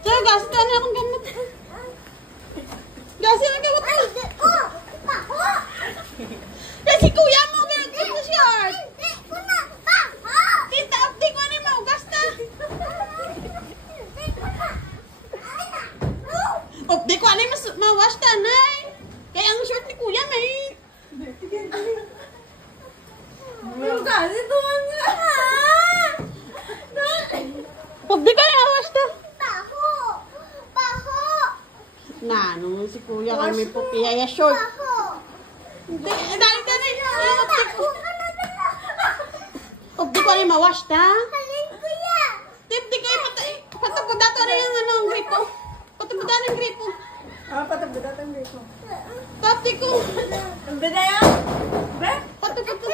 So, gas ka na akong gamot. Gas na gamot. Kasi kuya mo, ginagkas na siya. Tita, update ko na mo. Gas na. Update ko na mawash ka na eh. Kaya ang short ni kuya may. Kasi tuwan nga. Update ko na mawash ka. Baho. Nano, si kuya kami po kaya short. Hindi, dali ka na yung update ko. Update ko na mawash ta. Update ko yung patapod dato na yung ano, gripo. Patapod na ng gripo. Patapod natin dito. Update ko. Ang bida yan? Be? Patapod ko.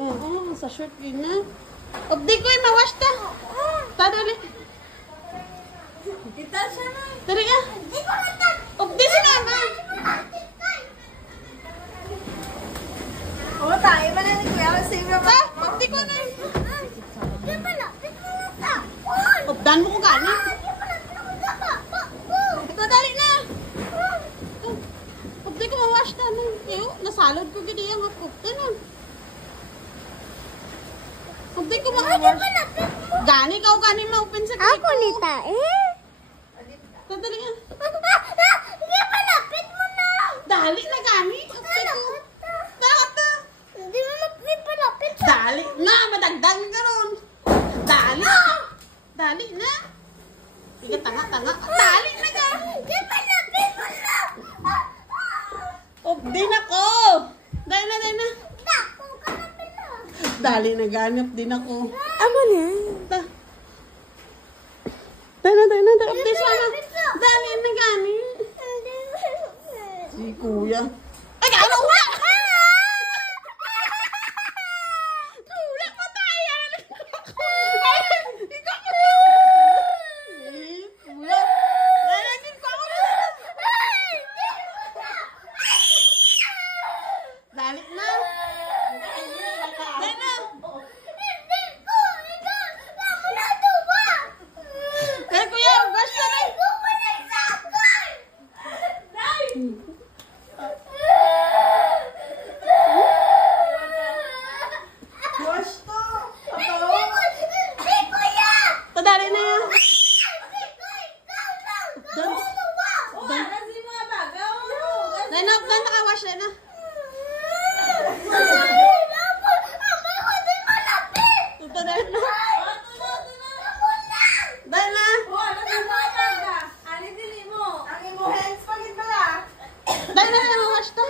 Oo, sa short yun na. Update ko yung mawash ta. Tadali. Kita siya na. Tari ka. Update si mama. Oo, tayo ba na ni Kuya? Save na ba? Update ko na. Updan mo ko gani. Ito, dali na. Update ko mawash ta. Nasalod ko gini yung update na. Update ko mawash. Gani ka o gani ma-open sa clip. Ako nita Tadali nga. Dali na gani. Update ko. Bakit na? Dali na. Madagdag ka ron. Dali. Dali na. Hindi ka tanga-tanga. Dali na gani. Update ako. Dali na, dali na. Dali na ganap din ako. Ako na. Dali na. Update siya na. Dali na gani. Si kuya. Ay, ano wala? Wala pa tayo. Ikaw pa tayo. Kuya. Lalagin ko ako na. Dali na. Dali na. Kaya kuya, basta na. Wash to. Padali na yan. Nasi mga bagaw. Lena, nakawash na. Ito dali na. Dali na. Dali na wash ta.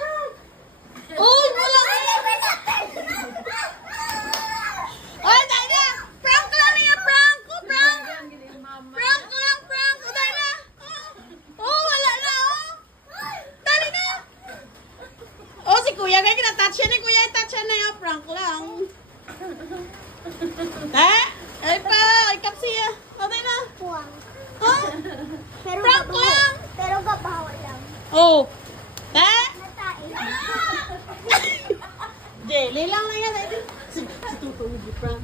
Uy, wala ka. Oy, dali na. Prank ko lang niya. Prank ko. Prank. Prank ko lang. Prank ko. Dali na. Oh, wala na. Dali na. Oh, si kuya. Kaya kinatouch siya ni kuya. I-touch siya na yung prank lang. Ay pa. Ay kapsiya. O, dali na. Oh, prank lang. Pero gabawa lang. Oh. Natain. Jelly lang na yan. Si Tuto, prank.